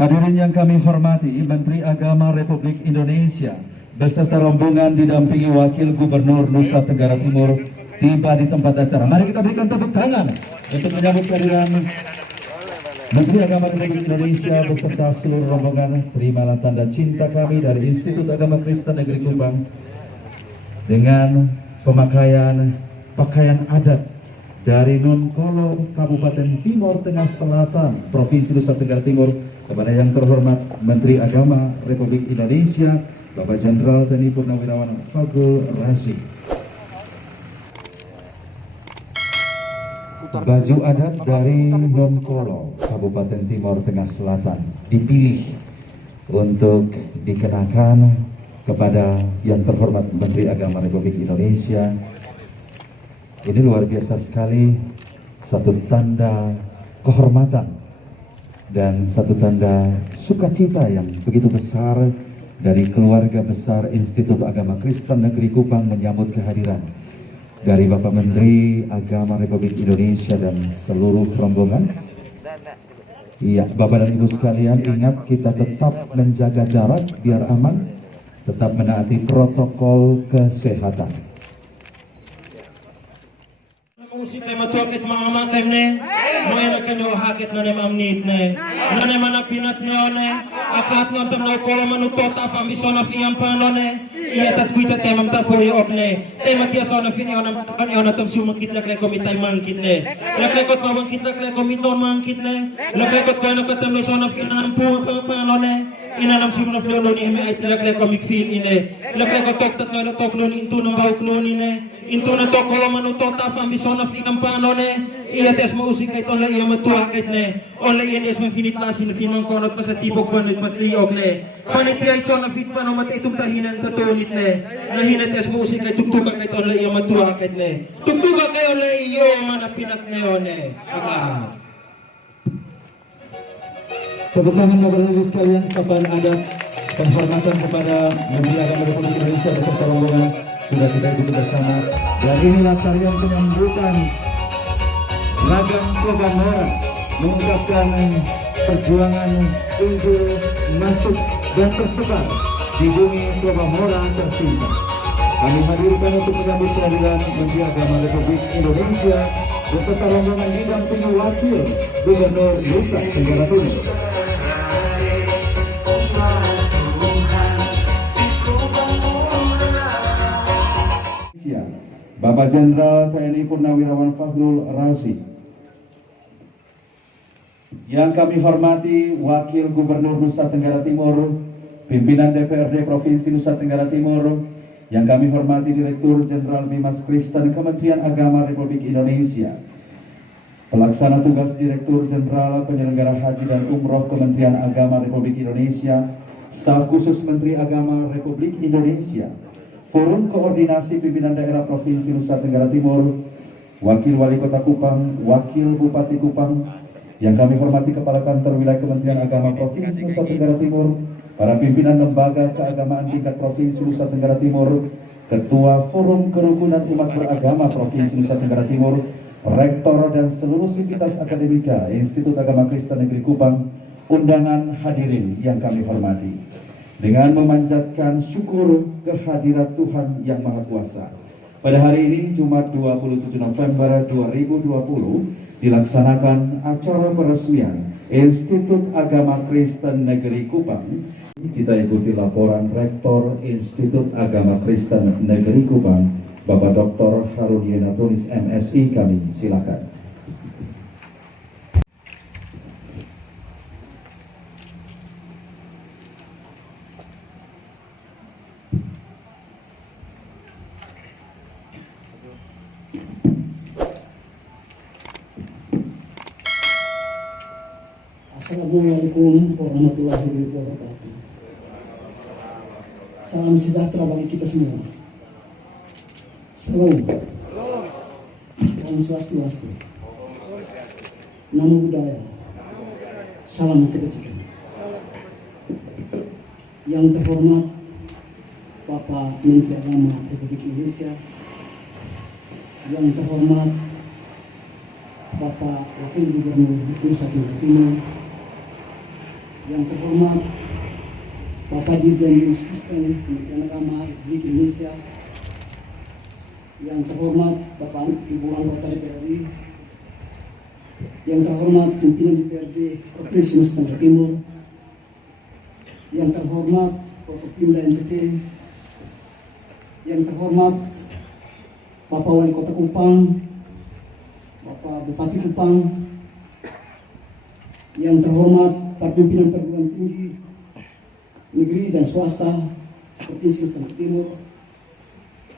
Hadirin yang kami hormati, Menteri Agama Republik Indonesia beserta rombongan didampingi Wakil Gubernur Nusa Tenggara Timur tiba di tempat acara. Mari kita berikan tepuk tangan untuk menyambut kehadiran Menteri Agama Republik Indonesia beserta seluruh rombongan. Terimalah tanda cinta kami dari Institut Agama Kristen Negeri Kupang dengan pakaian adat dari Nonkolo, Kabupaten Timur Tengah Selatan, Provinsi Nusa Tenggara Timur, kepada yang terhormat Menteri Agama Republik Indonesia, Bapak Jenderal TNI Purnawirawan Faghrul Razi. Baju adat dari Nonkolo, Kabupaten Timur Tengah Selatan dipilih untuk dikenakan kepada yang terhormat Menteri Agama Republik Indonesia. Ini luar biasa sekali, satu tanda kehormatan dan satu tanda sukacita yang begitu besar dari keluarga besar Institut Agama Kristen Negeri Kupang menyambut kehadiran dari Bapak Menteri Agama Republik Indonesia dan seluruh rombongan. Iya, Bapak dan Ibu sekalian, ingat kita tetap menjaga jarak biar aman, tetap menaati protokol kesehatan. Usip ay matuakit mga makay ne, mga nakanyo hakit na namamnit ne, na naman ang pinat nyo ne, akat nyo ang tamlaw ko laman utota pa mison of iyang pano ne, iyatat kuita temam ta for you of ne, temam kya sa na finyo na tamsiyo mangkit laklay komitay mangkit ne, laklay kot mangkit laklay komiton mangkit ne, laklay kot kaya nakatamlaw sa na finyo ng pano ne, inanam siyo na flolo ni ime ay tilaklay komikfil ine, laklay kot tok tatlo na tok nun into ng bahuk nun ine, into na tok kolaman utota pa mison of iyang pano ne, iyates mo usik kahit onla iya matuwa kahit ne, onla iya nes mafinitlasin na pinang konot pa sa tipok fanit matliog ne, fanit iya ito na fit pa no mati itong tahinan tatunit ne, nahinates mo usik kahit tuktuka kahit onla iya matuwa kahit ne, tuktuka kayo onla iyo manapinat ne o ne, aglahan. Tepuk tangan Bapak Ibu sekalian, sapaan adat penghormatan kepada Menteri Agama Republik Indonesia beserta rombongan sudah kita ikuti bersama. Dan inilah tarian penyambutan ragam slogan merah mengungkapkan perjuangan untuk masuk dan tersebar di bumi Flobamora tercinta. Kami hadirkan untuk menyambut kehadiran Menteri Agama Republik Indonesia beserta rombongan didampingi Wakil Gubernur Nusa Tenggara Timur. Bapak Jenderal TNI Purnawirawan Faghrul Razi. Yang kami hormati Wakil Gubernur Nusa Tenggara Timur, Pimpinan DPRD Provinsi Nusa Tenggara Timur, yang kami hormati Direktur Jenderal Bimas Kristen Kementerian Agama Republik Indonesia, Pelaksana Tugas Direktur Jenderal Penyelenggara Haji dan Umroh Kementerian Agama Republik Indonesia, Staf Khusus Menteri Agama Republik Indonesia, Forum Koordinasi Pimpinan Daerah Provinsi Nusa Tenggara Timur, Wakil Wali Kota Kupang, Wakil Bupati Kupang, yang kami hormati Kepala Kantor Wilayah Kementerian Agama Provinsi Nusa Tenggara Timur, para pimpinan lembaga keagamaan tingkat Provinsi Nusa Tenggara Timur, Ketua Forum Kerukunan Umat Beragama Provinsi Nusa Tenggara Timur, Rektor dan seluruh sivitas akademika Institut Agama Kristen Negeri Kupang, undangan hadirin yang kami hormati. Dengan memanjatkan syukur kehadirat Tuhan Yang Maha Kuasa, pada hari ini Jumat 27 November 2020 dilaksanakan acara peresmian Institut Agama Kristen Negeri Kupang. Kita ikuti laporan Rektor Institut Agama Kristen Negeri Kupang, Bapak Dr. Harun Yenatunis MSI, kami silakan. Assalamualaikum warahmatullahi wabarakatuh. Salam sejahtera bagi kita semua. Salam. Om Swastiastu. Namo Buddhaya. Salam kebajikan. Yang terhormat Bapak Menteri Agama Republik Indonesia, yang terhormat Bapak Wakil Gubernur Nusa Tenggara Timur, yang terhormat Bapak Dirjen Dinas Kristen Kementerian Agama Republik Indonesia, yang terhormat Bapak Ibu anggota DPRD, yang terhormat pimpinan DPRD Provinsi Nusa Tenggara Timur, yang terhormat Forkopimda NTT, yang terhormat Bapak Wali Kota Kupang, Bapak Bupati Kupang, yang terhormat para pimpinan perguruan tinggi negeri dan swasta seperti Nusa Tenggara Timur,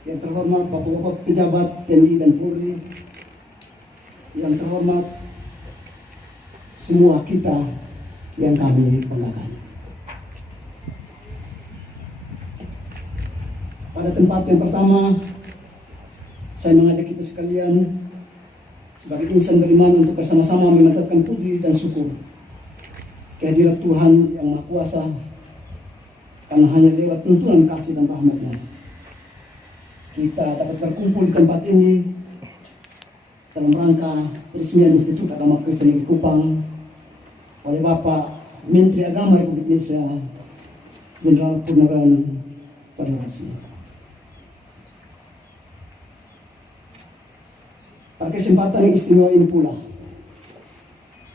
yang terhormat Bapak-Bapak pejabat TNI dan Polri, yang terhormat semua kita yang kami banggakan. Pada tempat yang pertama, saya mengajak kita sekalian sebagai insan beriman untuk bersama-sama memanjatkan puji dan syukur kehadirat Tuhan yang Maha Kuasa, karena hanya lewat tuntunan kasih dan rahmat-Nya kita dapat berkumpul di tempat ini dalam rangka peresmian Institut Agama Kristen Negeri Kupang oleh Bapak Menteri Agama Republik Indonesia Jenderal Purnawirawan Federasi. Pada kesempatan yang istimewa ini pula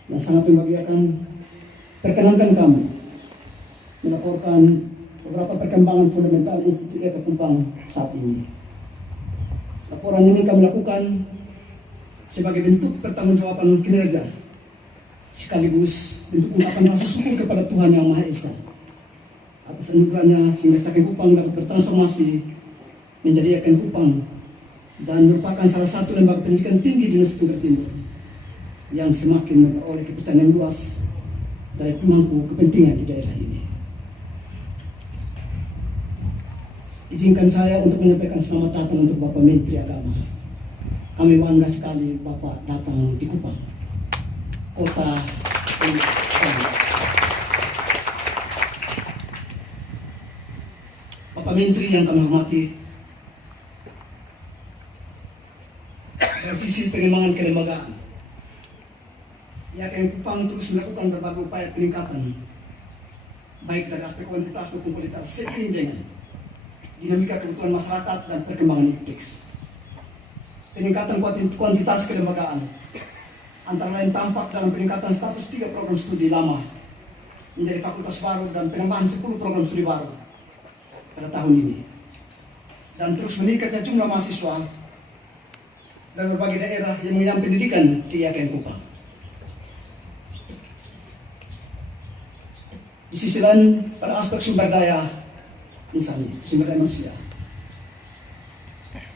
dan sangat membahagiakan, perkenankan kami melaporkan beberapa perkembangan fundamental Institut IAK Kupang saat ini. Laporan ini kami lakukan sebagai bentuk pertanggungjawaban kinerja, sekaligus bentuk ungkapan rasa syukur kepada Tuhan Yang Maha Esa atas anugerahnya sehingga Staken Kupang dapat bertransformasi menjadi IAK Kupang dan merupakan salah satu lembaga pendidikan tinggi di Nusa Tenggara Timur yang semakin memperoleh kepercayaan yang luas dari pemangku kepentingan di daerah ini. Izinkan saya untuk menyampaikan selamat datang untuk Bapak Menteri Agama. Kami bangga sekali Bapak datang di Kupang, kota kami. Bapak Menteri yang kami hormati, dari sisi pengembangan kelembagaan, IAK Kupang terus melakukan berbagai upaya peningkatan, baik dari aspek kuantitas maupun kualitas, seiring dengan dinamika kebutuhan masyarakat dan perkembangan IPTEX. Peningkatan kuantitas kelembagaan antara lain tampak dalam peningkatan status 3 program studi lama menjadi fakultas baru dan penambahan 10 program studi baru pada tahun ini. Dan terus meningkatnya jumlah mahasiswa dari berbagai daerah yang mengenyam pendidikan di IAK Kupang. Di sisi lain, pada aspek sumber daya, misalnya sumber daya manusia,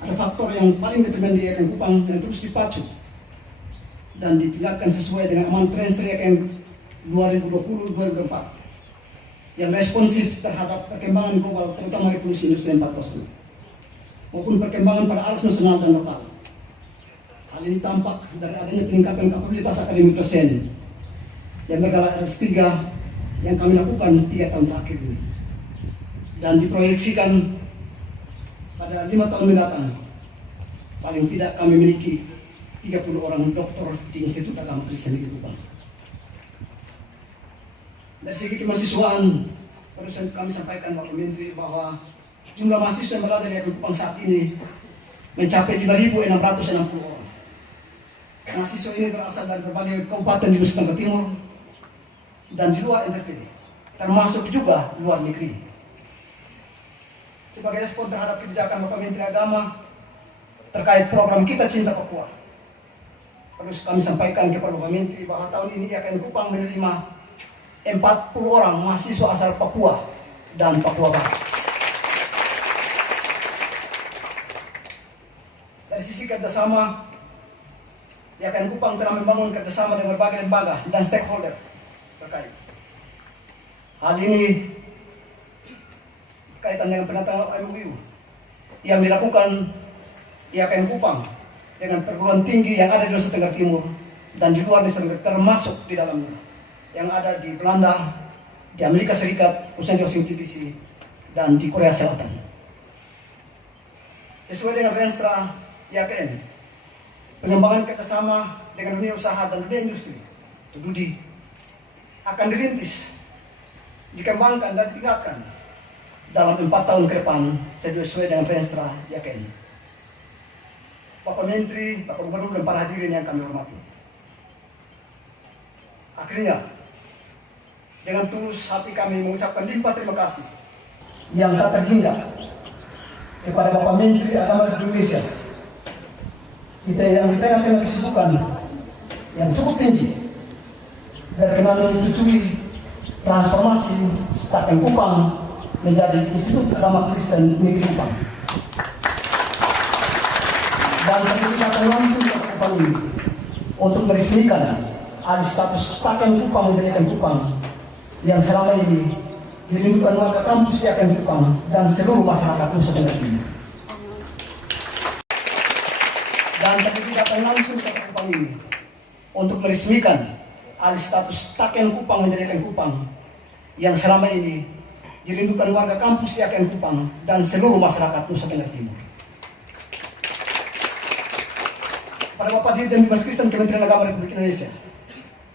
ada faktor yang paling determinan di IAK Kupang yang terus dipacu dan ditingkatkan sesuai dengan amanat Transfer IAK 2020-2024 yang responsif terhadap perkembangan global, terutama revolusi industri 4.0 maupun perkembangan pada arus nasional dan lokal. Hal ini tampak dari adanya peningkatan kapabilitas akademik dosen yang bergelar S3 yang kami lakukan 3 tahun terakhir ini, dan diproyeksikan pada 5 tahun mendatang paling tidak kami memiliki 30 orang doktor di Institut Agama Kristen Negeri Kupang. Dari segi kemahasiswaan, terus kami sampaikan Bapak Menteri bahwa jumlah mahasiswa yang berada di IAK Kupang saat ini mencapai 5.660 orang. Mahasiswa ini berasal dari berbagai kabupaten di Nusa Tenggara Timur dan di luar NTT, termasuk juga luar negeri. Sebagai respon terhadap kebijakan Bapak Menteri Agama terkait program Kita Cinta Papua, perlu kami sampaikan kepada Bapak Menteri bahwa tahun ini IAK Kupang menerima 40 orang mahasiswa asal Papua dan Papua Barat. Dari sisi kerjasama, IAK Kupang telah membangun kerjasama dengan berbagai lembaga dan stakeholder terkait. Hal ini kaitan dengan penandatanganan MOU yang dilakukan IAK Kupang dengan perguruan tinggi yang ada di Nusa Tenggara Timur dan di luar Nusa Tenggara, termasuk di dalamnya yang ada di Belanda, di Amerika Serikat, khususnya di Washington DC, dan di Korea Selatan. Sesuai dengan Renstra IAKN, pengembangan kerjasama dengan dunia usaha dan dunia industri, DUDI, akan dirintis dikembangkan dan ditingkatkan dalam 4 tahun ke depan sesuai dengan Renstra yakin. Bapak Menteri, Bapak Gubernur dan para hadirin yang kami hormati. Akhirnya, dengan tulus hati kami mengucapkan limpah terima kasih yang tak terhingga kepada Bapak Menteri Agama Republik Indonesia. Kita yang di tengah-tengah kesibukan yang cukup tinggi berkenan menyetujui transformasi Staken Kupang menjadi Institut Agama Kristen Negeri Kupang. Dan terlibat langsung ke Kupang ini untuk meresmikan alih status Staken Kupang menjadi Kupang yang selama ini dirindukan warga kampus Staken Kupang dan seluruh masyarakat Nusa Tenggara Timur. Dan terlibat langsung ke Kupang ini untuk meresmikan alih status Staken Kupang menjadi Kupang yang selama ini dirindukan warga kampus Staken Kupang dan seluruh masyarakat Nusa Tenggara Timur. Pada Bapak Dirjen Bimas Kristen Kementerian Agama Republik Indonesia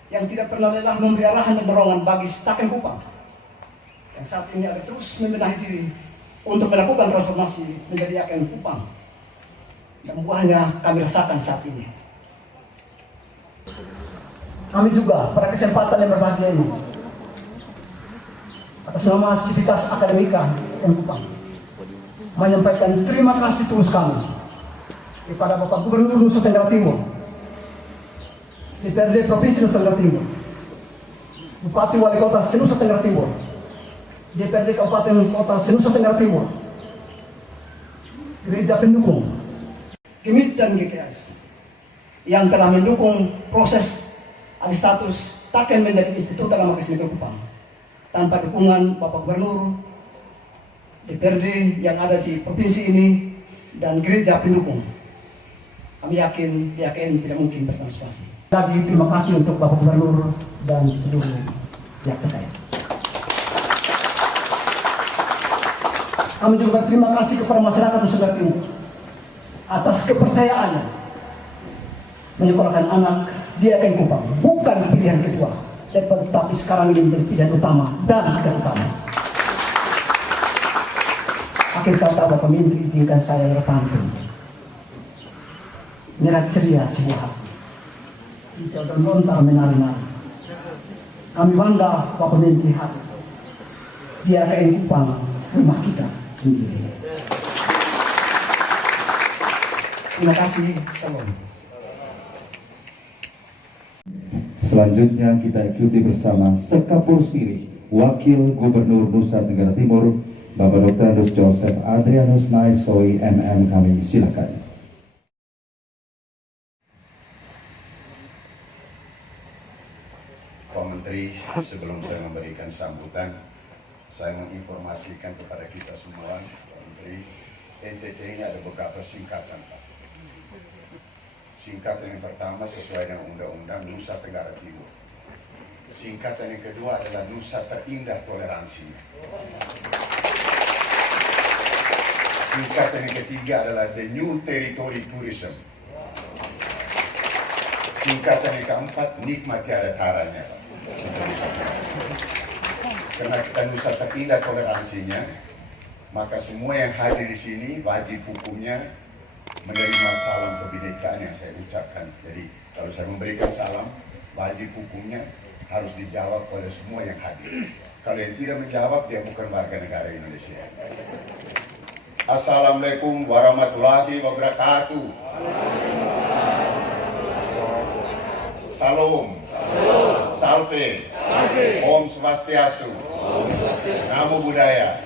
yang tidak pernah lelah memberi arahan dan dorongan bagi Staken Kupang yang saat ini akan terus membenahi diri untuk melakukan transformasi menjadi Staken Kupang yang buahnya kami rasakan saat ini. Kami juga pada kesempatan yang berbahagia ini atas nama Sivitas Akademika Staken Kupang menyampaikan terima kasih tulus kami kepada Bapak Gubernur Nusa Tenggara Timur, DPRD Provinsi Nusa Tenggara Timur, Bupati Wali Kota Senusa Tenggara Timur, DPRD Kabupaten Kota Senusa Tenggara Timur, Gereja Pendukung, GIMIT dan GKS yang telah mendukung proses alih status Staken menjadi Institut Agama Kristen Negeri Kupang. Tanpa dukungan Bapak Gubernur, DPRD yang ada di provinsi ini dan gereja pendukung, kami yakin tidak mungkin bertransformasi. Lagi terima kasih untuk Bapak Gubernur dan seluruh pihak terkait. Kami juga berterima kasih kepada masyarakat Nusa Tenggara Timur atas kepercayaannya menyekolahkan anak di Staken Kupang, bukan pilihan kedua, tetapi sekarang ini menjadi pilihan utama dan pilihan utama. Akhir kata Bapak Menteri, izinkan saya berpantun. Merah ceria sebuah hati, hijau dan lontar menari-nari. Kami bangga Bapak Menteri hati, di Staken Kupang rumah kita sendiri. Terima kasih, salam. Selanjutnya kita ikuti bersama Sekapur Siri, Wakil Gubernur Nusa Tenggara Timur, Bapak Dr. Andus Joseph Adrianus Naisoi MM, kami silakan. Pak Menteri, sebelum saya memberikan sambutan, saya menginformasikan kepada kita semua, Pak Menteri, NTT ini ada beberapa singkatan, Pak. Singkatan yang pertama sesuai dengan Undang-Undang Nusa Tenggara Timur. Singkatan yang kedua adalah Nusa Terindah Toleransinya. Singkatan yang ketiga adalah The New Territory Tourism. Singkatan yang keempat, nikmat tiada taranya. Karena kita Nusa Terindah Toleransinya, maka semua yang hadir di sini wajib hukumnya menerima salam kebinekaan yang saya ucapkan. Jadi kalau saya memberikan salam, wajib hukumnya harus dijawab oleh semua yang hadir. Kalau yang tidak menjawab, dia bukan warga negara Indonesia. Assalamualaikum warahmatullahi wabarakatuh. Salam. Salve. Om Swastiastu. Namo Buddhaya.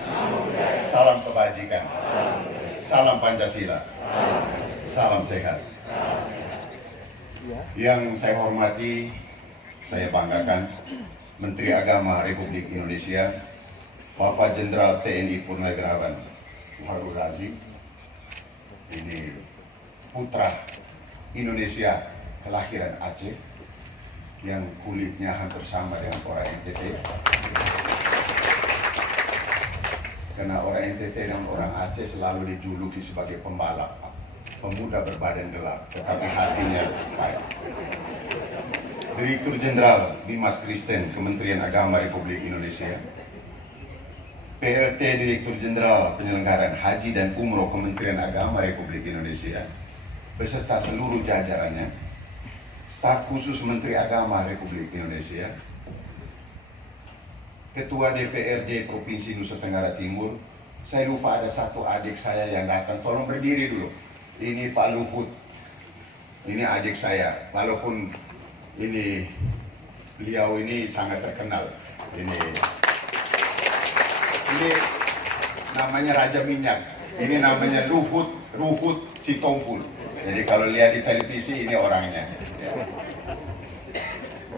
Salam kebajikan. Salam Pancasila. Salam sehat. Yang saya hormati, saya banggakan Menteri Agama Republik Indonesia, Bapak Jenderal TNI Purnawirawan Fahrul Razi. Ini putra Indonesia kelahiran Aceh yang kulitnya hampir sama dengan orang NTT. Karena orang NTT dan orang Aceh selalu dijuluki sebagai pembalap, pemuda berbadan gelap, tetapi hatinya baik. Direktur Jenderal Bimas Kristen Kementerian Agama Republik Indonesia, PLT Direktur Jenderal Penyelenggaraan Haji dan Umroh Kementerian Agama Republik Indonesia beserta seluruh jajarannya, staf khusus Menteri Agama Republik Indonesia, Ketua DPRD Provinsi Nusa Tenggara Timur. Saya lupa ada satu adik saya yang datang, tolong berdiri dulu. Ini Pak Luhut, ini adik saya, walaupun ini beliau ini sangat terkenal. Ini namanya Raja Minyak, ini namanya Luhut Sitompul. Jadi kalau lihat di televisi ini orangnya. Ya.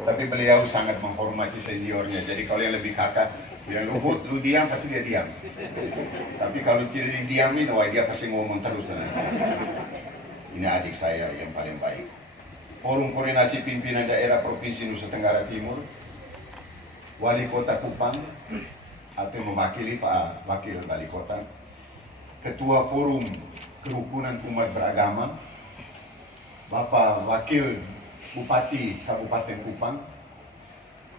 Tapi beliau sangat menghormati seniornya. Jadi kalau yang lebih kakak bilang Luhut, lu diam, pasti dia diam. Tapi kalau tidak diamin, wah dia pasti ngomong terus. Ini adik saya yang paling baik. Forum Koordinasi Pimpinan Daerah Provinsi Nusa Tenggara Timur, Wali Kota Kupang atau mewakili Pak Wakil Wali Kota, Ketua Forum Kerukunan Umat Beragama, Bapak Wakil Bupati Kabupaten Kupang,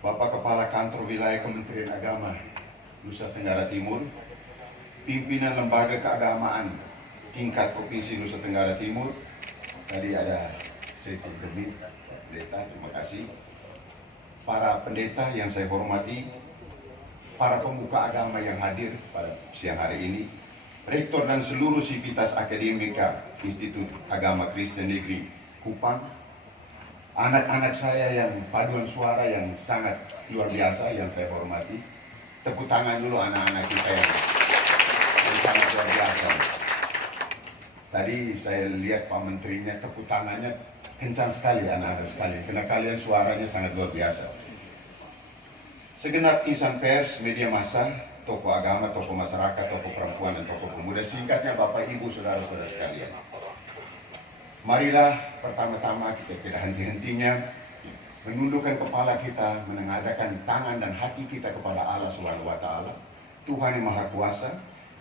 Bapak Kepala Kantor Wilayah Kementerian Agama Nusa Tenggara Timur, pimpinan lembaga keagamaan tingkat Provinsi Nusa Tenggara Timur, tadi ada Sekjen Gemit, pendeta, terima kasih. Para pendeta yang saya hormati, para pemuka agama yang hadir pada siang hari ini, Rektor dan seluruh sivitas akademika Institut Agama Kristen Negeri Kupang, anak-anak saya yang paduan suara yang sangat luar biasa yang saya hormati. Tepuk tangan dulu anak-anak kita yang sangat luar biasa. Tadi saya lihat Pak Menterinya tepuk tangannya kencang sekali anak-anak sekalian, karena kalian suaranya sangat luar biasa. Segenap insan pers, media massa, tokoh agama, tokoh masyarakat, tokoh perempuan, dan tokoh pemuda, singkatnya Bapak Ibu, saudara-saudara sekalian. Marilah pertama-tama kita tidak henti-hentinya menundukkan kepala kita, menengadahkan tangan dan hati kita kepada Allah Subhanahu wa Ta'ala, Tuhan yang Maha Kuasa,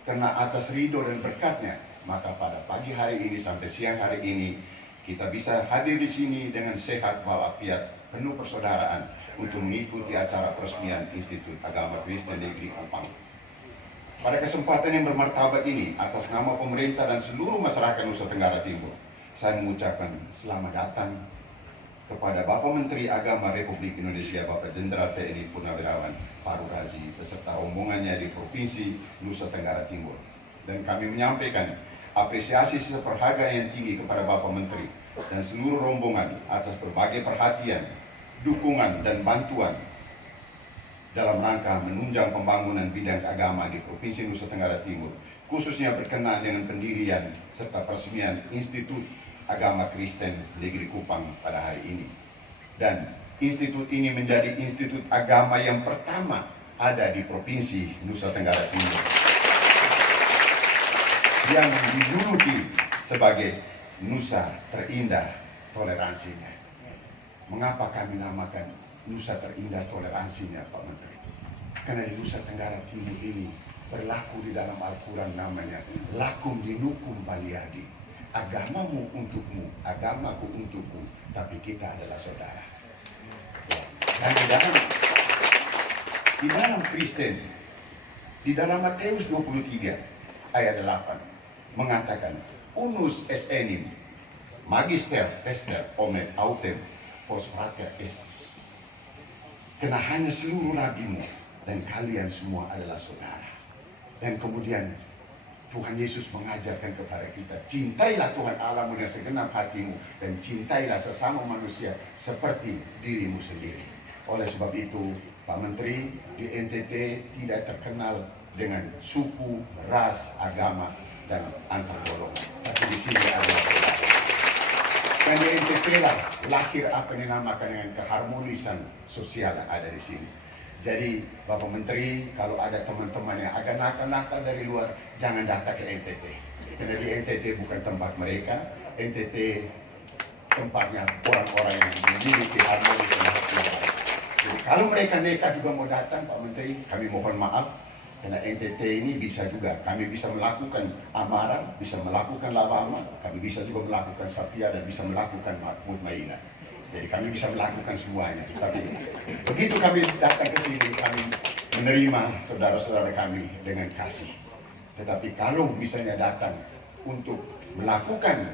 karena atas ridho dan berkatnya, maka pada pagi hari ini sampai siang hari ini kita bisa hadir di sini dengan sehat walafiat, penuh persaudaraan untuk mengikuti acara peresmian Institut Agama Kristen Negeri Kupang. Pada kesempatan yang bermartabat ini, atas nama pemerintah dan seluruh masyarakat Nusa Tenggara Timur, saya mengucapkan selamat datang kepada Bapak Menteri Agama Republik Indonesia, Bapak Jenderal TNI Purnawirawan Fahrul Razi, beserta rombongannya di Provinsi Nusa Tenggara Timur. Dan kami menyampaikan apresiasi seberharga yang tinggi kepada Bapak Menteri dan seluruh rombongan atas berbagai perhatian, dukungan, dan bantuan dalam rangka menunjang pembangunan bidang agama di Provinsi Nusa Tenggara Timur, khususnya berkenaan dengan pendirian serta peresmian Institut Agama Kristen Negeri Kupang pada hari ini. Dan institut ini menjadi institut agama yang pertama ada di Provinsi Nusa Tenggara Timur, yang dijuluki sebagai Nusa Terindah Toleransinya. Mengapa kami namakan Nusa Terindah Toleransinya, Pak Menteri? Karena di Nusa Tenggara Timur ini berlaku di dalam Al-Quran namanya Lakum Dinukum Baliyadi. Agamamu untukmu, agamaku untukku, tapi kita adalah saudara. Dan di dalam Kristen, di dalam Matius 23 ayat 8 mengatakan unus es enim magister tester omet autem vos frater estis. Karena hanya seluruh rabimu dan kalian semua adalah saudara. Dan kemudian Tuhan Yesus mengajarkan kepada kita, cintailah Tuhan Allahmu dengan segenap hatimu dan cintailah sesama manusia seperti dirimu sendiri. Oleh sebab itu, Pak Menteri, di NTT tidak terkenal dengan suku, ras, agama, dan antar golongan. Tapi di sini adalah saudara. Dan di NTT lah lahir apa yang dinamakan dengan keharmonisan sosial yang ada di sini. Jadi Bapak Menteri, kalau ada teman-teman yang agak nakal-nakal dari luar, jangan datang ke NTT. Karena di NTT bukan tempat mereka. NTT tempatnya orang-orang yang memiliki harmoni dan hati. Jadi kalau mereka nekat juga mau datang, Pak Menteri, kami mohon maaf. Karena NTT ini bisa juga, kami bisa melakukan amarah, bisa melakukan labama, kami bisa juga melakukan safia, dan bisa melakukan mutmainah. Jadi kami bisa melakukan semuanya. Tapi begitu kami datang ke sini, kami menerima saudara-saudara kami dengan kasih. Tetapi kalau misalnya datang untuk melakukan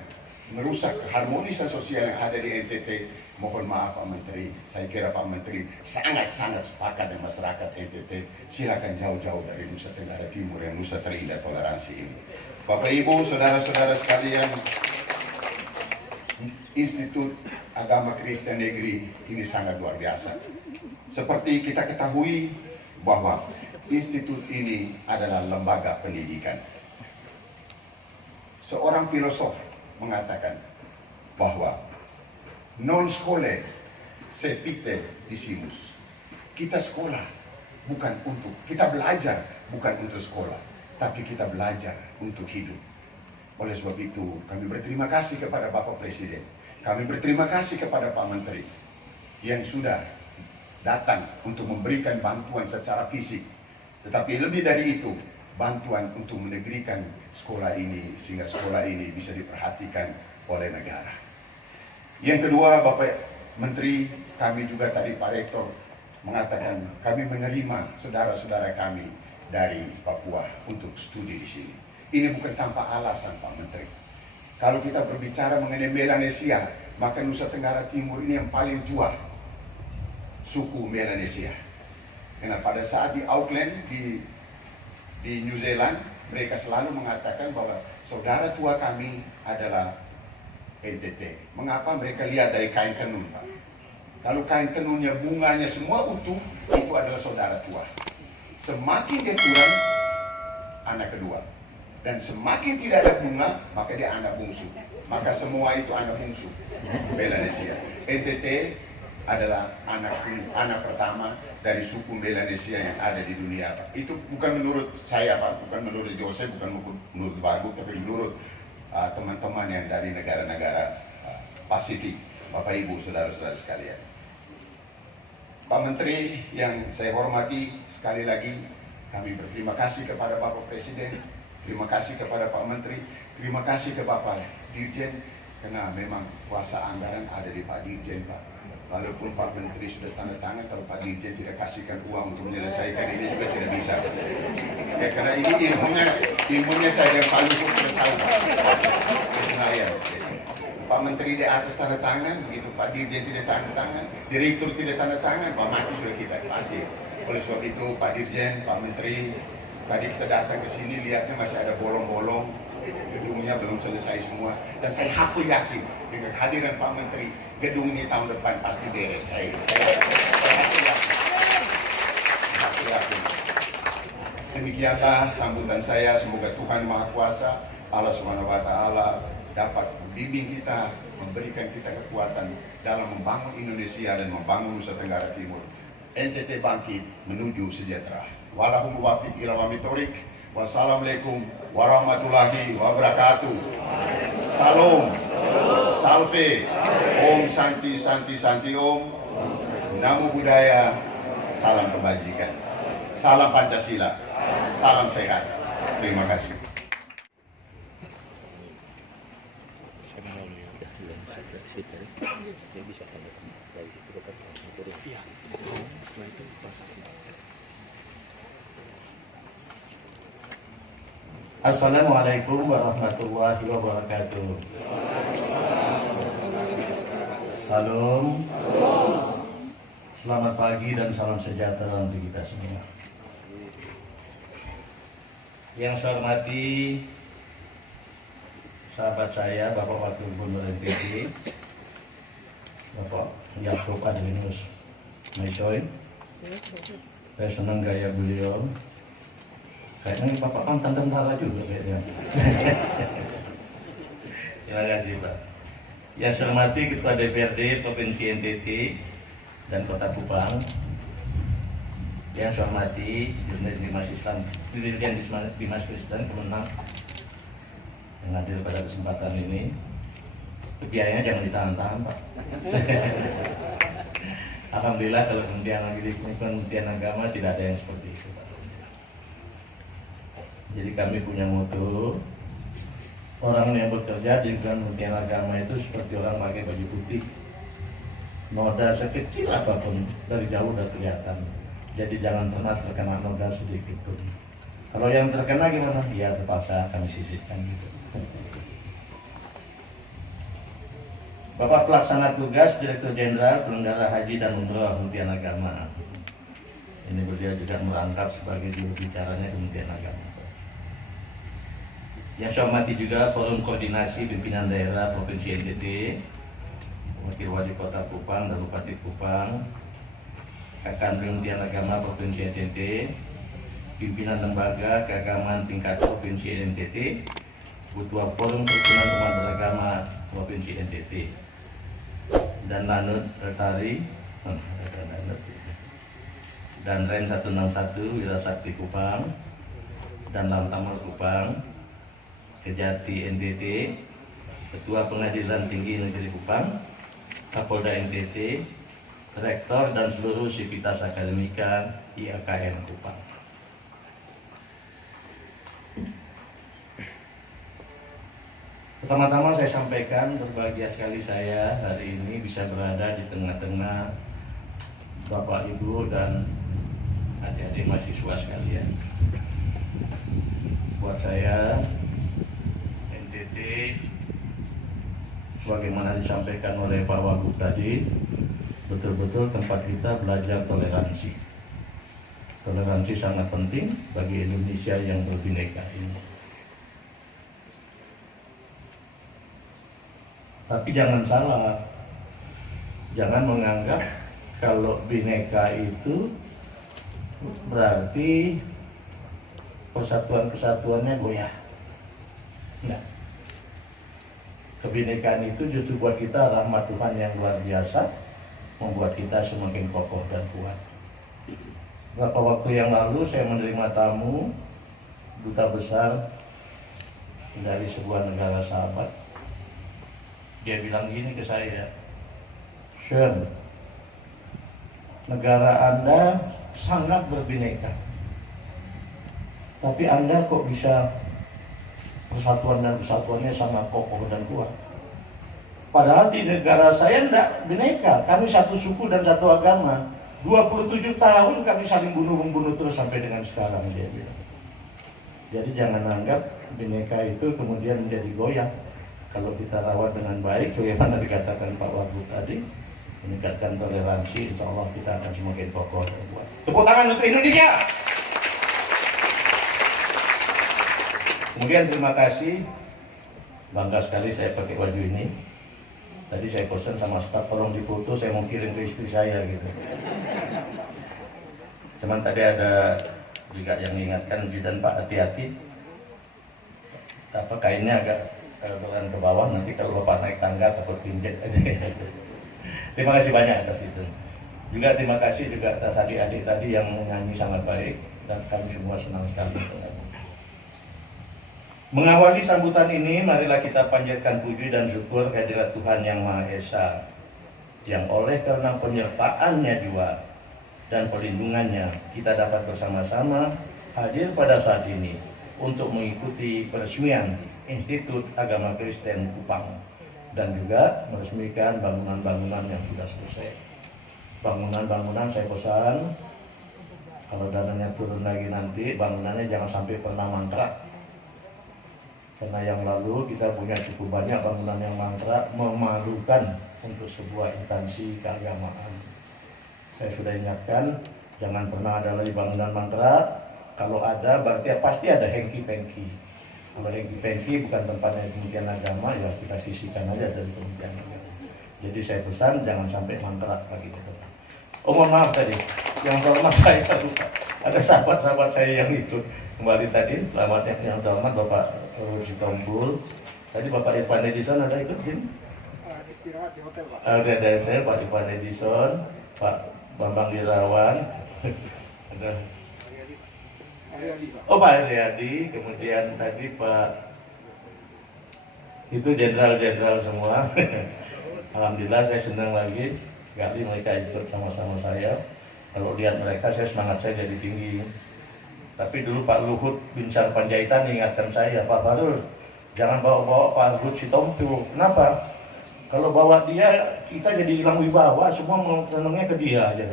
merusak keharmonisan sosial yang ada di NTT, mohon maaf Pak Menteri, saya kira Pak Menteri sangat-sangat sepakat dengan masyarakat NTT. Silakan jauh-jauh dari Nusa Tenggara Timur yang Nusa terindah toleransi ini. Bapak Ibu, saudara-saudara sekalian, Institut Agama Kristen Negeri ini sangat luar biasa. Seperti kita ketahui bahwa institut ini adalah lembaga pendidikan. Seorang filosof mengatakan bahwa non scholae sed vitae decimus. Kita sekolah bukan untuk, kita belajar bukan untuk sekolah, tapi kita belajar untuk hidup. Oleh sebab itu, kami berterima kasih kepada Bapak Presiden. Kami berterima kasih kepada Pak Menteri yang sudah datang untuk memberikan bantuan secara fisik. Tetapi lebih dari itu, bantuan untuk menegerikan sekolah ini sehingga sekolah ini bisa diperhatikan oleh negara. Yang kedua, Bapak Menteri, kami juga tadi Pak Rektor mengatakan kami menerima saudara-saudara kami dari Papua untuk studi di sini. Ini bukan tanpa alasan Pak Menteri. Kalau kita berbicara mengenai Melanesia, maka Nusa Tenggara Timur ini yang paling tua suku Melanesia. Karena pada saat di Auckland di New Zealand, mereka selalu mengatakan bahwa saudara tua kami adalah NTT. Mengapa? Mereka lihat dari kain tenun, Pak. Kalau kain tenunnya, bunganya semua utuh, itu adalah saudara tua. Semakin dia kurang, anak kedua. Dan semakin tidak ada bunga, maka dia anak bungsu. Maka semua itu anak bungsu Melanesia. NTT adalah anak pertama dari suku Melanesia yang ada di dunia, Pak. Itu bukan menurut saya, Pak, bukan menurut Jose, bukan menurut Bagus, tapi menurut teman-teman yang dari negara-negara Pasifik, Bapak Ibu, saudara-saudara sekalian. Pak Menteri yang saya hormati, sekali lagi kami berterima kasih kepada Bapak Presiden, terima kasih kepada Pak Menteri, terima kasih ke Bapak Dirjen, karena memang kuasa anggaran ada di Pak Dirjen, Pak. Walaupun Pak Menteri sudah tanda tangan, kalau Pak Dirjen tidak kasihkan uang untuk menyelesaikan ini juga tidak bisa. Ya, karena ini ilmunya saya yang paling sudah tahu. Senayan. Pak Menteri di atas tanda tangan, begitu Pak Dirjen tidak tanda tangan, Direktur tidak tanda tangan, Pak mati sudah kita pasti. Oleh sebab itu Pak Dirjen, Pak Menteri, tadi kita datang ke sini lihatnya masih ada bolong-bolong, gedungnya belum selesai semua, dan saya hakul yakin dengan hadiran Pak Menteri, gedung ini tahun depan pasti beres. Saya hakul yakin. Demikianlah sambutan saya. Semoga Tuhan Maha Kuasa, Allah Subhanahu Wa Taala dapat membimbing kita, memberikan kita kekuatan dalam membangun Indonesia dan membangun Nusa Tenggara Timur. NTT bangkit menuju sejahtera. Wallahul muwaffiq ila aqwamit thoriq. Wassalamualaikum warahmatullahi wabarakatuh. Salam, salve, Om Santi Santi Santi Om, Namo Buddhaya, salam kebajikan, salam Pancasila, salam sehat. Terima kasih. Assalamualaikum warahmatullahi wabarakatuh. Salam. Selamat pagi dan salam sejahtera untuk kita semua. Yang saya hormati sahabat saya, Bapak Wakil Gubernur NTT, Bapak Yaakob Adlinus Maisoy. Saya senang gaya beliau. Kayaknya Bapak mantan tentara juga kayaknya. Terima kasih Pak. Yang saya hormati Ketua DPRD Provinsi NTT dan Kota Kupang. Yang saya hormati Jurnalis Bimas Islam, Dirjen Bimas Kristen Kemenang yang hadir pada kesempatan ini. Biayanya jangan ditahan-tahan Pak. Alhamdulillah kalau kemudian lagi di Kementerian Agama tidak ada yang seperti itu Pak. Jadi kami punya moto, orang yang bekerja di Kementerian Agama itu seperti orang pakai baju putih. Noda sekecil apapun dari jauh udah kelihatan. Jadi jangan pernah terkena noda sedikit pun. Kalau yang terkena gimana? Ya terpaksa kami sisihkan gitu. Bapak Pelaksana Tugas Direktur Jenderal Penyelenggara Haji dan Umroh Kementerian Agama. Ini beliau juga merangkap sebagai juru bicaranya Kementerian Agama. Yang saya hormati juga Forum Koordinasi Pimpinan Daerah Provinsi NTT, Wakil Wali Kota Kupang dan Bupati Kupang, Kakak Kementerian Agama Provinsi NTT, Pimpinan Lembaga Keagamaan Tingkat Provinsi NTT, Ketua Forum Kerukunan Umat Beragama Provinsi NTT, dan Lanut Retari, dan Rem 161 Wirasakti Kupang, dan Lantamur Kupang, Kejati NTT, Ketua Pengadilan Tinggi Negeri Kupang, Kapolda NTT, Rektor dan seluruh sivitas akademika IAKN Kupang. Pertama-tama saya sampaikan berbahagia sekali saya hari ini bisa berada di tengah-tengah Bapak Ibu dan adik-adik mahasiswa sekalian. Buat saya NTT sebagaimana disampaikan oleh Pak Wagub tadi, betul-betul tempat kita belajar toleransi. Toleransi sangat penting bagi Indonesia yang berbineka ini. Tapi jangan salah, jangan menganggap kalau bineka itu berarti persatuan-kesatuannya goyah. Nah, kebinekaan itu justru buat kita rahmat Tuhan yang luar biasa, membuat kita semakin kokoh dan kuat. Beberapa waktu yang lalu saya menerima tamu duta besar dari sebuah negara sahabat. Dia bilang gini ke saya, Sean, negara Anda sangat berbineka, tapi Anda kok bisa persatuan dan kesatuannya sangat kokoh dan kuat. Padahal di negara saya tidak bineka, kami satu suku dan satu agama. 27 tahun kami saling bunuh-membunuh terus sampai dengan sekarang, dia bilang. Jadi jangan anggap bineka itu kemudian menjadi goyah. Kalau kita rawat dengan baik, sebagaimana dikatakan Pak Wagub tadi, meningkatkan toleransi, insya Allah kita akan semakin kokoh dan kuat. Tepuk tangan untuk Indonesia. Kemudian terima kasih, bangga sekali saya pakai baju ini. Tadi saya pesan sama staf, tolong difoto, saya mau kirim ke istri saya gitu. Cuman tadi ada juga yang mengingatkan, dan Pak hati-hati, apa kainnya agak beran ke bawah, nanti kalau Bapak naik tangga takut pinjek aja. Terima kasih banyak atas itu. Juga terima kasih juga atas adik-adik tadi yang menyanyi sangat baik, dan kami semua senang sekali. Mengawali sambutan ini, marilah kita panjatkan puji dan syukur kehadirat Tuhan Yang Maha Esa, yang oleh karena penyertaannya juga dan perlindungannya, kita dapat bersama-sama hadir pada saat ini untuk mengikuti peresmian Institut Agama Kristen Kupang dan juga meresmikan bangunan-bangunan yang sudah selesai. Bangunan-bangunan saya pesan, kalau dananya turun lagi nanti, bangunannya jangan sampai pernah mangkrak. Karena yang lalu kita punya cukup banyak bangunan yang mangkrak, memalukan untuk sebuah instansi keagamaan. Saya sudah ingatkan, jangan pernah ada lagi bangunan mangkrak. Kalau ada, berarti pasti ada hengki-pengki. Kalau hengki-pengki bukan tempatnya Kementerian Agama, ya kita sisihkan aja dari Kementerian Agama. Jadi saya pesan, jangan sampai mangkrak lagi ke depan. Oh mohon maaf tadi, yang terhormat saya lupa. Ada sahabat-sahabat saya yang ikut kembali tadi. Selamat yang terhormat Bapak Sitompul. Tadi Bapak Irfan Edison ada ikut sini? Istirahat di hotel Pak. Ada hotel Pak Irfan Edison, Pak Bambang Irawan. Ada. Oh Pak Heriadi, kemudian tadi Pak itu jenderal-jenderal semua. Alhamdulillah saya senang lagi sekali mereka ikut sama-sama saya. Kalau lihat mereka, saya semangat saya jadi tinggi. Tapi dulu Pak Luhut bin Sarpanjaitan ingatkan saya, Pak Barul, jangan bawa-bawa Pak Luhut Sitompul. Kenapa? Kalau bawa dia, kita jadi hilang wibawa, semua mau senangnya ke dia aja.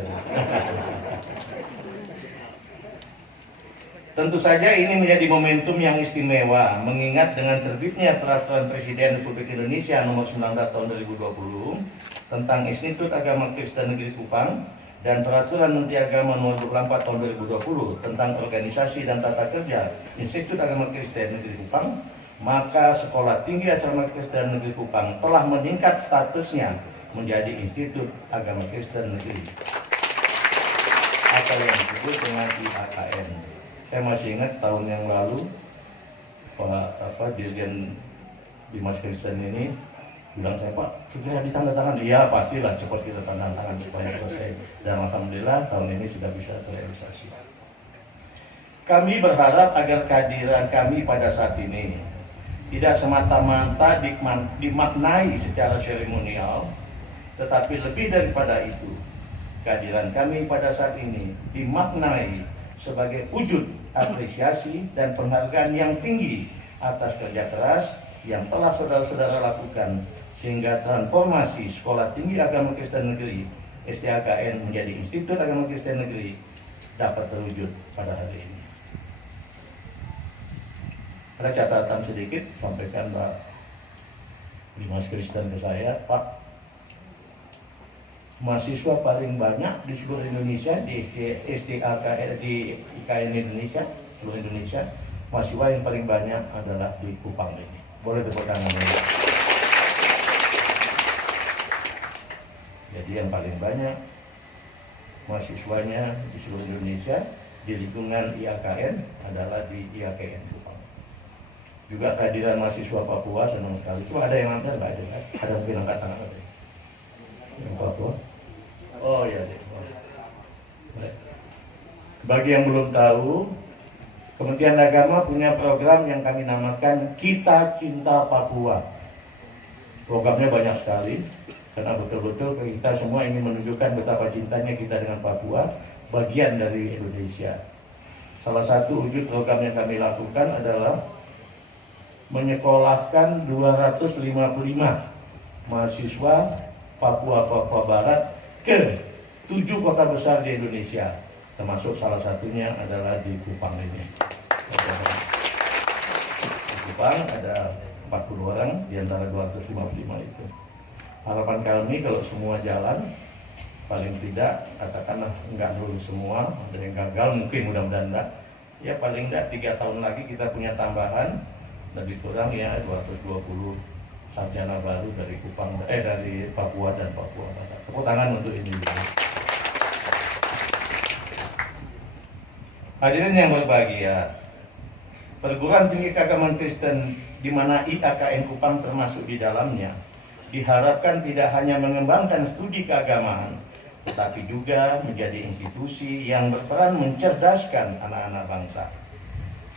Tentu saja ini menjadi momentum yang istimewa, mengingat dengan terbitnya Peraturan Presiden Republik Indonesia Nomor 19 Tahun 2020 tentang Institut Agama Kristen Negeri Kupang dan Peraturan Menteri Agama Nomor 24 Tahun 2020 tentang Organisasi dan Tata Kerja Institut Agama Kristen Negeri Kupang, maka Sekolah Tinggi Agama Kristen Negeri Kupang telah meningkat statusnya menjadi Institut Agama Kristen Negeri atau yang disebut dengan IAKN. Saya masih ingat tahun yang lalu Dirjen Bimas Kristen ini bilang saya, Pak, sudah ditandatangan. Iya, pastilah cepat kita tanda tangan supaya selesai. Dan alhamdulillah tahun ini sudah bisa terrealisasi. Kami berharap agar kehadiran kami pada saat ini tidak semata-mata dimaknai secara seremonial, tetapi lebih daripada itu, kehadiran kami pada saat ini dimaknai sebagai wujud apresiasi dan penghargaan yang tinggi atas kerja keras yang telah saudara-saudara lakukan, sehingga transformasi Sekolah Tinggi Agama Kristen Negeri (STAKN) menjadi Institut Agama Kristen Negeri dapat terwujud pada hari ini. Ada catatan sedikit, sampaikan Pak Bimas Kristen ke saya, Pak, mahasiswa paling banyak di seluruh Indonesia di STAKN, di IKN Indonesia, seluruh Indonesia, mahasiswa yang paling banyak adalah di Kupang ini. Boleh tepuk tangan ini. Jadi yang paling banyak mahasiswanya di seluruh Indonesia di lingkungan IAKN adalah di IAKN Kupang. Juga kehadiran mahasiswa Papua senang sekali. Cuma ada yang angkat nggak ada? Ada mungkin angkat tangan ada? Yang Papua? Oh iya deh. Bagi yang belum tahu, Kementerian Agama punya program yang kami namakan Kita Cinta Papua. Programnya banyak sekali, karena betul-betul kita semua ingin menunjukkan betapa cintanya kita dengan Papua, bagian dari Indonesia. Salah satu wujud program yang kami lakukan adalah menyekolahkan 255 mahasiswa Papua Barat ke 7 kota besar di Indonesia, termasuk salah satunya adalah di Kupang ini. Di Kupang ada 40 orang di antara 255 itu. Harapan kami kalau semua jalan, paling tidak katakanlah enggak lulus semua, ada yang gagal mungkin, mudah-mudahan enggak. Ya paling enggak 3 tahun lagi kita punya tambahan, lebih kurang ya 220 sarjana baru dari Kupang, dari Papua dan Papua Barat. Tepuk tangan untuk ini. Hadirin yang berbahagia, perguruan tinggi keagamaan Kristen di mana IAKN Kupang termasuk di dalamnya, diharapkan tidak hanya mengembangkan studi keagamaan, tetapi juga menjadi institusi yang berperan mencerdaskan anak-anak bangsa.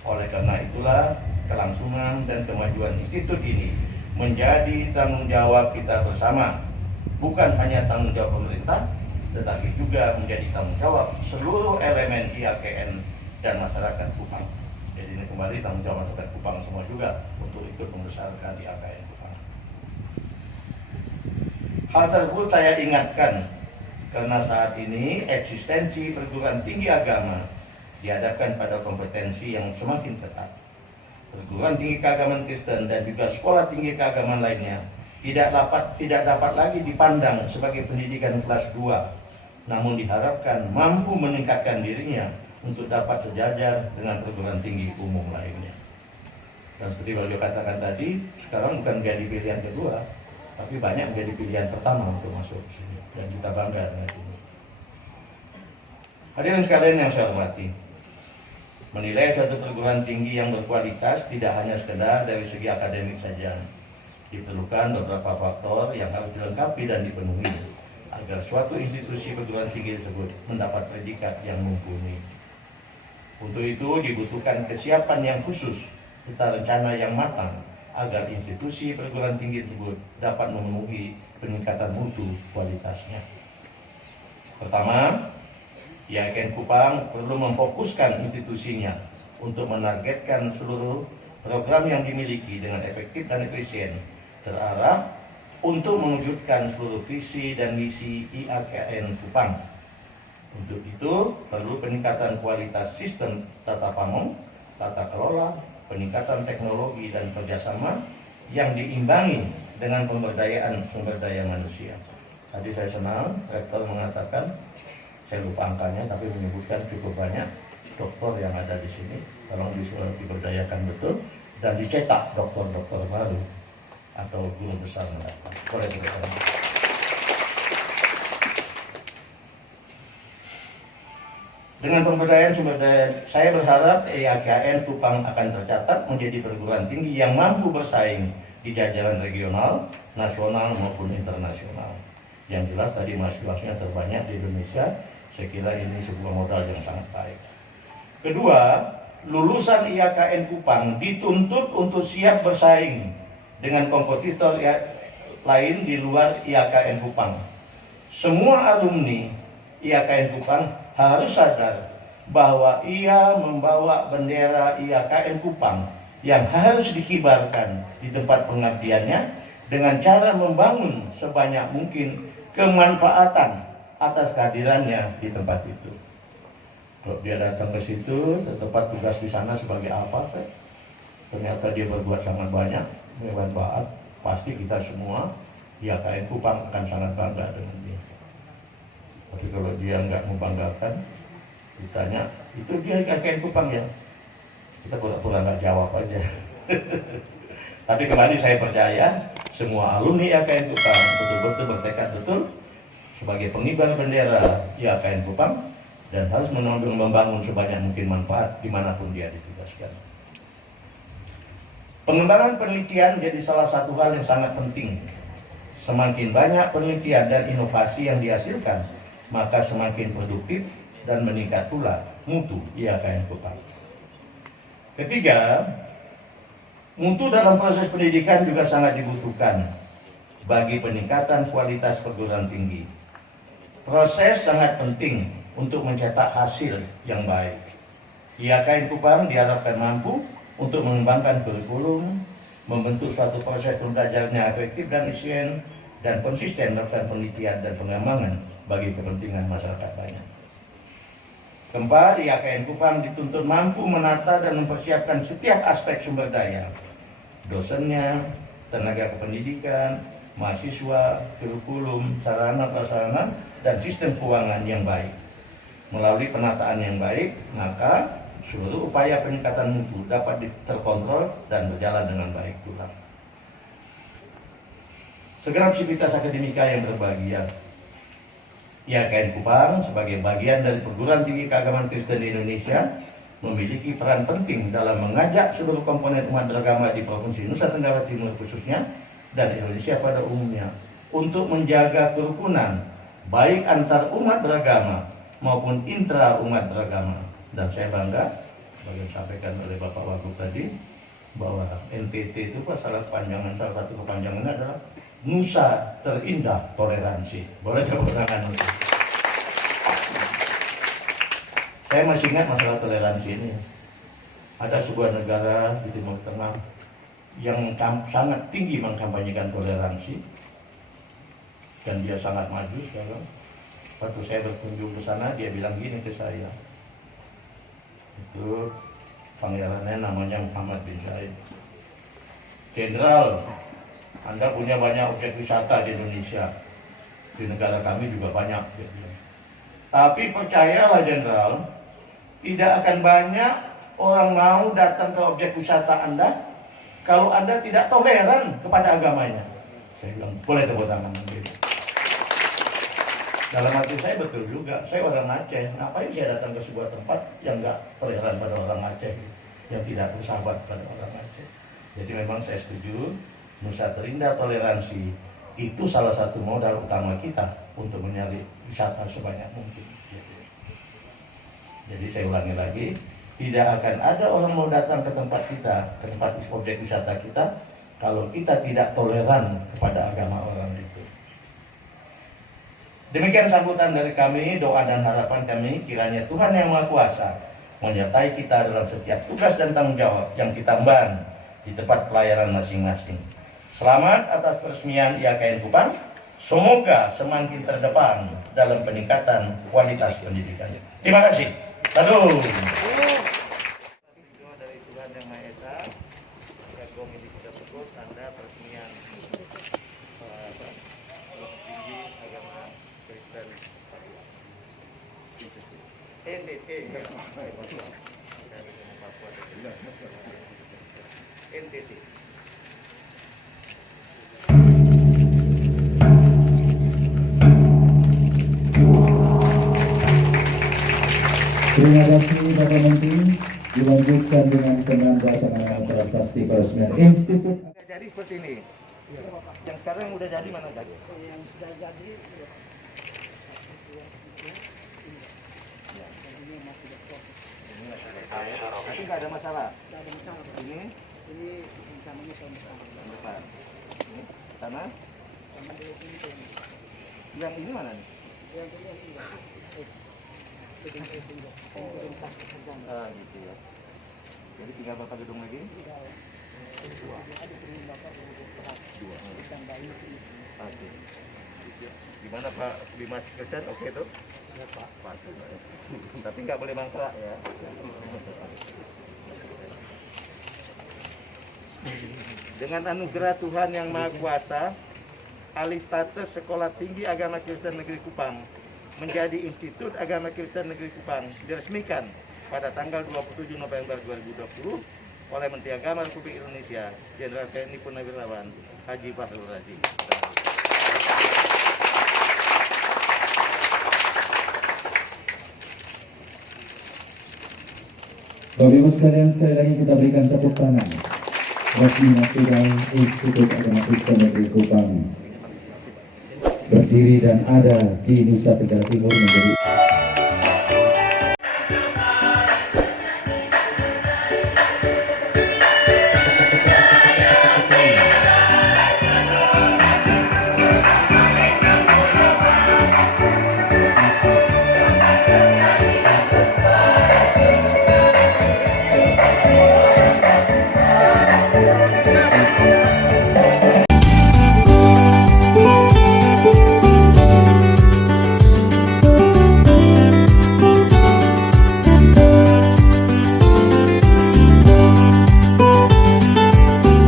Oleh karena itulah, kelangsungan dan kemajuan institut ini menjadi tanggung jawab kita bersama, bukan hanya tanggung jawab pemerintah, tetapi juga menjadi tanggung jawab seluruh elemen IAKN dan masyarakat Kupang. Jadi ini kembali tanggung jawab masyarakat Kupang semua juga untuk ikut membesarkan IAKN Kupang. Hal tersebut saya ingatkan karena saat ini eksistensi perguruan tinggi agama dihadapkan pada kompetensi yang semakin ketat. Perguruan tinggi keagamaan Kristen dan juga sekolah tinggi keagamaan lainnya tidak dapat lagi dipandang sebagai pendidikan kelas 2, namun diharapkan mampu meningkatkan dirinya untuk dapat sejajar dengan perguruan tinggi umum lainnya. Dan seperti beliau katakan tadi, sekarang bukan menjadi pilihan kedua, tapi banyak menjadi pilihan pertama untuk masuk ke sini, dan kita bangga dengan ini. Hadirin sekalian yang saya hormati, menilai satu perguruan tinggi yang berkualitas tidak hanya sekedar dari segi akademik saja. Diperlukan beberapa faktor yang harus dilengkapi dan dipenuhi agar suatu institusi perguruan tinggi tersebut mendapat predikat yang mumpuni. Untuk itu dibutuhkan kesiapan yang khusus serta rencana yang matang agar institusi perguruan tinggi tersebut dapat memenuhi peningkatan mutu kualitasnya. Pertama, IAKN Kupang perlu memfokuskan institusinya untuk menargetkan seluruh program yang dimiliki dengan efektif dan efisien, terarah, untuk mewujudkan seluruh visi dan misi IAKN Kupang. Untuk itu perlu peningkatan kualitas sistem tata pamong, tata kelola, peningkatan teknologi dan kerjasama yang diimbangi dengan pemberdayaan sumber daya manusia. Tadi saya senang Rektor mengatakan, saya lupa angkanya tapi menyebutkan cukup banyak dokter yang ada di sini. Tolong diberdayakan betul dan dicetak dokter-dokter baru atau guru besar mendatang. Boleh berkata. Dengan pemberdayaan sumber daya, saya berharap IAKN Kupang akan tercatat menjadi perguruan tinggi yang mampu bersaing di jajaran regional, nasional maupun internasional. Yang jelas tadi mahasiswanya terbanyak di Indonesia, saya kira ini sebuah modal yang sangat baik. Kedua, lulusan IAKN Kupang dituntut untuk siap bersaing dengan kompetitor lain di luar IAKN Kupang. Semua alumni IAKN Kupang harus sadar bahwa ia membawa bendera IAKN Kupang yang harus dikibarkan di tempat pengabdiannya dengan cara membangun sebanyak mungkin kemanfaatan atas kehadirannya di tempat itu. Kalau dia datang ke situ, ke tempat tugas di sana sebagai apa? Ternyata dia berbuat sangat banyak, bermanfaat. Pasti kita semua IAKN Kupang akan sangat bangga dengan dia. Tapi kalau dia nggak membanggakan, ditanya, itu dia IAKN Kupang ya? Kita pura-pura nggak jawab aja. Tapi kembali saya percaya, semua alumni IAKN Kupang betul-betul bertekad betul sebagai pengibar bendera IAKN Kupang dan harus membangun sebanyak mungkin manfaat dimanapun dia ditugaskan. Pengembangan penelitian jadi salah satu hal yang sangat penting. Semakin banyak penelitian dan inovasi yang dihasilkan, maka semakin produktif dan meningkat pula mutu IAKN Kupang. Ketiga, mutu dalam proses pendidikan juga sangat dibutuhkan bagi peningkatan kualitas perguruan tinggi. Proses sangat penting untuk mencetak hasil yang baik. IAKN Kupang diharapkan mampu untuk mengembangkan kurikulum, membentuk suatu proses pembelajarannya efektif dan efisien, dan konsisten melakukan penelitian dan pengembangan bagi kepentingan masyarakat banyak. Keempat, IAKN Kupang dituntut mampu menata dan mempersiapkan setiap aspek sumber daya, dosennya, tenaga kependidikan, mahasiswa, kurikulum, sarana prasarana, dan sistem keuangan yang baik. Melalui penataan yang baik, maka seluruh upaya peningkatan mutu dapat terkontrol dan berjalan dengan baik pula. Segenap sivitas akademika yang berbahagia, IAKN Kupang sebagai bagian dari perguruan tinggi keagamaan Kristen di Indonesia memiliki peran penting dalam mengajak seluruh komponen umat beragama di Provinsi Nusa Tenggara Timur khususnya dan Indonesia pada umumnya untuk menjaga kerukunan baik antar umat beragama maupun intra umat beragama. Dan saya bangga sebagai disampaikan oleh Bapak Wagub tadi bahwa NTT itu salah satu kepanjangannya adalah Nusa Terindah Toleransi. Boleh tepuk tangan untuk. Saya masih ingat masalah toleransi ini. Ada sebuah negara di Timur Tengah yang sangat tinggi mengkampanyekan toleransi dan dia sangat maju sekarang. Waktu saya berkunjung ke sana, dia bilang gini ke saya. Itu pangerannya namanya Muhammad bin Said. Jenderal, Anda punya banyak objek wisata di Indonesia. Di negara kami juga banyak. Tapi percayalah Jenderal, tidak akan banyak orang mau datang ke objek wisata Anda kalau Anda tidak toleran kepada agamanya. Saya bilang, boleh tepuk tangan. Dalam hati saya betul juga, saya orang Aceh. Ngapain saya datang ke sebuah tempat yang nggak toleran pada orang Aceh, yang tidak bersahabat pada orang Aceh. Jadi memang saya setuju, Nusa Terindah Toleransi itu salah satu modal utama kita untuk mencari wisata sebanyak mungkin. Jadi saya ulangi lagi, tidak akan ada orang mau datang ke tempat kita, ke tempat objek wisata kita, kalau kita tidak toleran kepada agama orang itu. Demikian sambutan dari kami, doa dan harapan kami, kiranya Tuhan Yang Maha Kuasa menyertai kita dalam setiap tugas dan tanggung jawab yang kita emban di tempat pelayanan masing-masing. Selamat atas peresmian IAKN Kupang. Semoga semakin terdepan dalam peningkatan kualitas pendidikan. Terima kasih. Salam. Dari Tuhan Yang Maha Esa, Gong ini kita teguh tanda peresmian tinggi agama Kristen NTT. NTT. Terima kasih Bapak Menteri. Dilanjutkan dengan penanda-tanganan prasasti peresmian Institut. Jadi seperti ini. Yang sekarang udah jadi mana tadi? Yang sudah jadi Tapi nggak ada masalah. tidak ada masalah. Ini Rencananya tahun depan. Ini sana. depan. Yang ini mana nih? Ah gitu ya. Jadi tinggal berapa gedung lagi? Oke. Gimana Pak Dimas Kristen? Oke tuh? Pak. Tapi nggak boleh mangkrak ya. Dengan anugerah Tuhan Yang Maha Kuasa, alih status Sekolah Tinggi Agama Kristen Negeri Kupang menjadi Institut Agama Kristen Negeri Kupang diresmikan pada tanggal 27 November 2020 oleh Menteri Agama Republik Indonesia Jenderal TNI Purnawirawan Haji Fahrul Razi. Bapak Ibu sekalian, sekali lagi kita berikan tepuk tangan. Resmi Sidang Institut Agama Kristen Negeri Kupang berdiri dan ada di Nusa Tenggara Timur menjadi